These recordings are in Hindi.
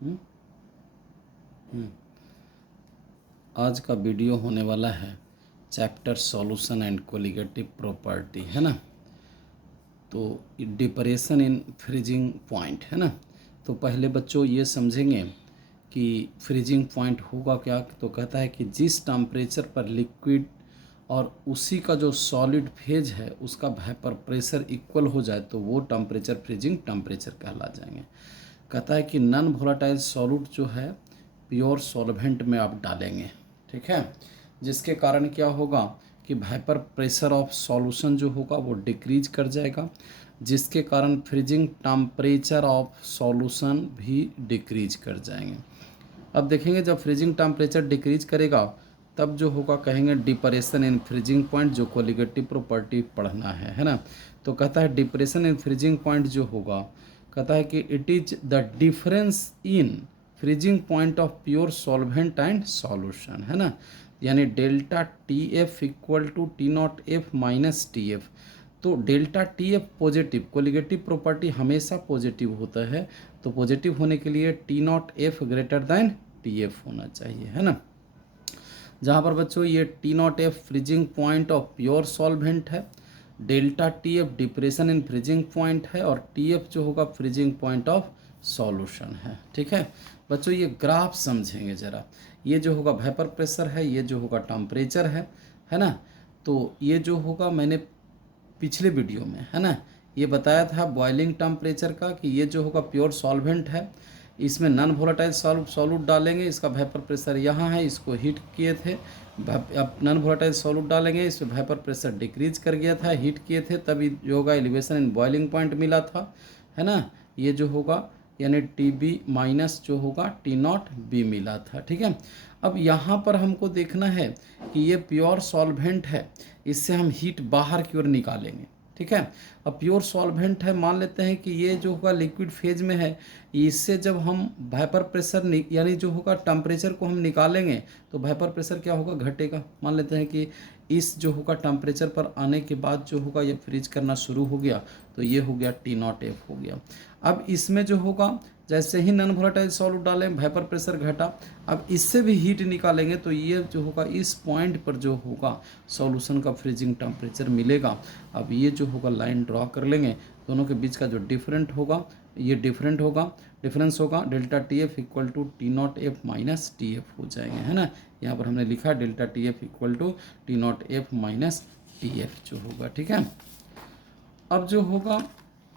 हम्म, हम्म। आज का वीडियो होने वाला है chapter solution and colligative property, है ना। तो डिप्रेशन इन फ्रीजिंग पॉइंट, है ना। तो पहले बच्चों ये समझेंगे कि फ्रीजिंग पॉइंट होगा क्या। तो कहता है कि जिस टेम्परेचर पर लिक्विड और उसी का जो सॉलिड फेज है उसका वेपर प्रेशर इक्वल हो जाए तो वो टेम्परेचर फ्रीजिंग टेम्परेचर कहला जाएंगे। कहता है कि नॉन वोलेटाइल सॉल्यूट जो है प्योर सॉल्वेंट में आप डालेंगे, ठीक है, जिसके कारण क्या होगा कि वेपर प्रेशर ऑफ सॉल्यूशन जो होगा वो डिक्रीज कर जाएगा, जिसके कारण फ्रीजिंग टेम्परेचर ऑफ सॉल्यूशन भी डिक्रीज कर जाएंगे। अब देखेंगे जब फ्रीजिंग टेम्परेचर डिक्रीज करेगा तब जो होगा कहेंगे डिप्रेशन इन फ्रीजिंग पॉइंट, जो कोलिगेटिव प्रॉपर्टी पढ़ना है ना। तो कहता है डिप्रेशन इन फ्रीजिंग पॉइंट जो होगा, कहता है कि it is the difference in freezing point of pure solvent and solution, है ना। यानी delta T F equal to T naught F minus T F. तो delta T F positive, colligative property हमेशा पॉजिटिव होता है, तो पॉजिटिव होने के लिए T naught F greater than T F होना चाहिए, है ना। जहाँ पर बच्चों ये T naught F freezing point of pure solvent है, delta T F depression in freezing point है, और टी एफ जो होगा फ्रीजिंग पॉइंट ऑफ सॉल्यूशन है, ठीक है। बच्चों ये ग्राफ समझेंगे ज़रा। ये जो होगा वेपर प्रेशर है, ये जो होगा टेम्परेचर है ना। तो ये जो होगा मैंने पिछले वीडियो में, है ना, ये बताया था बॉइलिंग टेम्परेचर का कि ये जो होगा प्योर सॉल्वेंट है, इसमें नॉन वोलेटाइल सॉल्यूट डालेंगे, इसका वेपर प्रेशर यहाँ है, इसको हीट किए थे। अब नॉन वोलेटाइल सॉल्यूट डालेंगे, इसमें वेपर प्रेशर डिक्रीज कर गया था, हीट किए थे, तभी जो होगा एलिवेशन इन बॉइलिंग पॉइंट मिला था, है ना। ये जो होगा यानी टी बी माइनस जो होगा टी नॉट बी मिला था, ठीक है। अब यहाँ पर हमको देखना है कि ये प्योर सॉल्वेंट है, इससे हम हीट बाहर की ओर निकालेंगे, ठीक है। अब प्योर सॉल्वेंट है, मान लेते हैं कि ये जो होगा लिक्विड फेज में है, इससे जब हम वेपर प्रेशर यानी जो होगा टेम्परेचर को हम निकालेंगे तो वेपर प्रेशर क्या होगा, घटेगा। मान लेते हैं कि इस जो होगा टेम्परेचर पर आने के बाद जो होगा ये फ्रीज करना शुरू हो गया, तो ये हो गया टी नॉट एफ हो गया। अब इसमें जो होगा जैसे ही नॉन वोलेटाइल सॉल्यूट डालें वेपर प्रेशर घटा, अब इससे भी हीट निकालेंगे तो ये जो होगा इस पॉइंट पर जो होगा सॉल्यूशन का फ्रीजिंग टेम्परेचर मिलेगा। अब ये जो होगा लाइन ड्रॉ कर लेंगे, दोनों के बीच का जो डिफरेंट होगा ये डिफरेंस होगा delta T F equal to T naught F minus T F हो जाएंगे, है ना। यहाँ पर हमने लिखा delta T F equal to T naught F minus T F जो होगा, ठीक है। अब जो होगा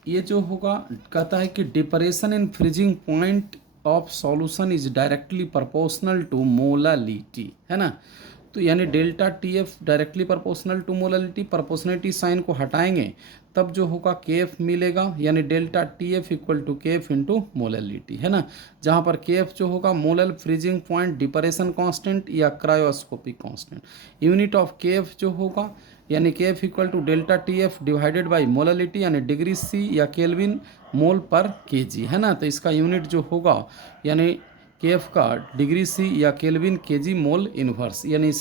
ये जो होगा कहता है कि depression in freezing point of solution is directly proportional to molality, है ना। तो यानी delta T F directly proportional to molality, proportionality sign को हटाएंगे तब जो होगा के एफ मिलेगा, यानी delta T F equal to K F into molality, है ना। जहाँ पर के एफ जो होगा molal freezing point depression constant या cryoscopic constant, unit of K F जो होगा यानी के F equal to delta T F divided by molality यानी डिग्री सी या केल्विन मोल पर के जी, है ना। तो इसका यूनिट जो होगा यानी के एफ का डिग्री सी या केल्विन के जी मोल इन्वर्स, यानी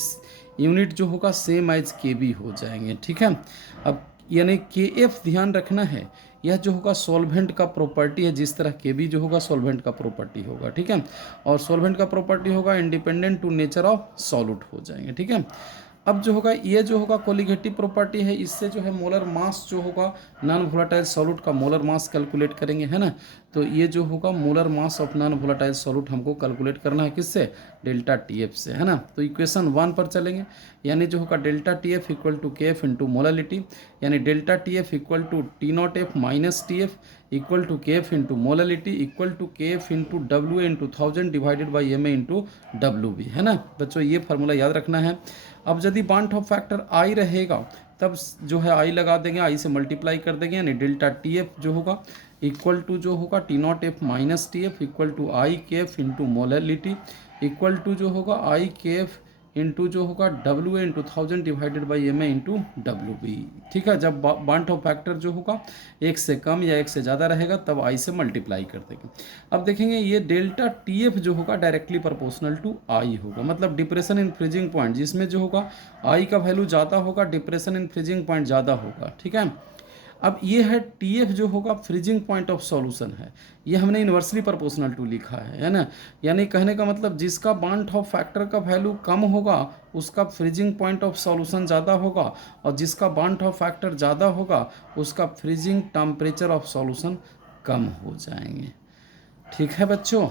यूनिट जो होगा सेम एज के बी हो जाएंगे, ठीक है। अब यानी के एफ ध्यान रखना है, यह जो होगा सॉल्वेंट का प्रॉपर्टी है, जिस तरह के बी जो होगा सॉल्वेंट का प्रॉपर्टी होगा, ठीक है। और सॉल्वेंट का प्रॉपर्टी होगा independent to nature of solute हो जाएंगे, ठीक है। अब जो होगा ये जो होगा कोलिगेटिव प्रॉपर्टी है, इससे जो है मोलर मास जो होगा नॉन वोलेटाइल सॉल्यूट का मोलर मास कैलकुलेट करेंगे, है ना। तो ये जो होगा molar mass of non volatile solute हमको कैलकुलेट करना है किससे, डेल्टा टी एफ से, है ना। तो इक्वेशन 1 पर चलेंगे, यानी जो होगा delta T F equal to K F into molality, यानी delta T F equal to T naught F minus T F equal to K F into molality equal to K F into W A into 1000 divided by M A into W B, है ना। बच्चों ये फार्मूला याद रखना है। अब यदि बांट ऑफ फैक्टर आई रहेगा तब जो है आई लगा देंगे, आई से मल्टीप्लाई कर देंगे, यानी डेल्टा टी एफ जो होगा इक्वल टू जो होगा T naught F minus T F equal to I K F into molality equal to जो होगा आई के एफ इंटू जो होगा W A into 1000 divided by M A into W B, ठीक है। जब बांट ऑफ फैक्टर जो होगा एक से कम या एक से ज़्यादा रहेगा तब आई से मल्टीप्लाई कर देंगे। अब देखेंगे ये डेल्टा टी एफ जो होगा डायरेक्टली प्रोपोर्शनल टू आई होगा, मतलब डिप्रेशन इन फ्रीजिंग पॉइंट, जिसमें जो होगा आई का वैल्यू ज़्यादा होगा डिप्रेशन इन फ्रीजिंग पॉइंट ज़्यादा होगा, ठीक है। अब ये है TF जो होगा फ्रीजिंग पॉइंट ऑफ सॉल्यूशन है, ये हमने इन्वर्सली प्रोपोर्शनल टू लिखा है ना। यानी कहने का मतलब जिसका बार्नठॉप फैक्टर का वैल्यू कम होगा उसका फ्रीजिंग पॉइंट ऑफ सॉल्यूशन ज़्यादा होगा, और जिसका बार्नठॉप फैक्टर ज़्यादा होगा उसका फ्रीजिंग टेम्परेचर ऑफ सॉल्यूशन कम हो जाएंगे। ठीक है बच्चों।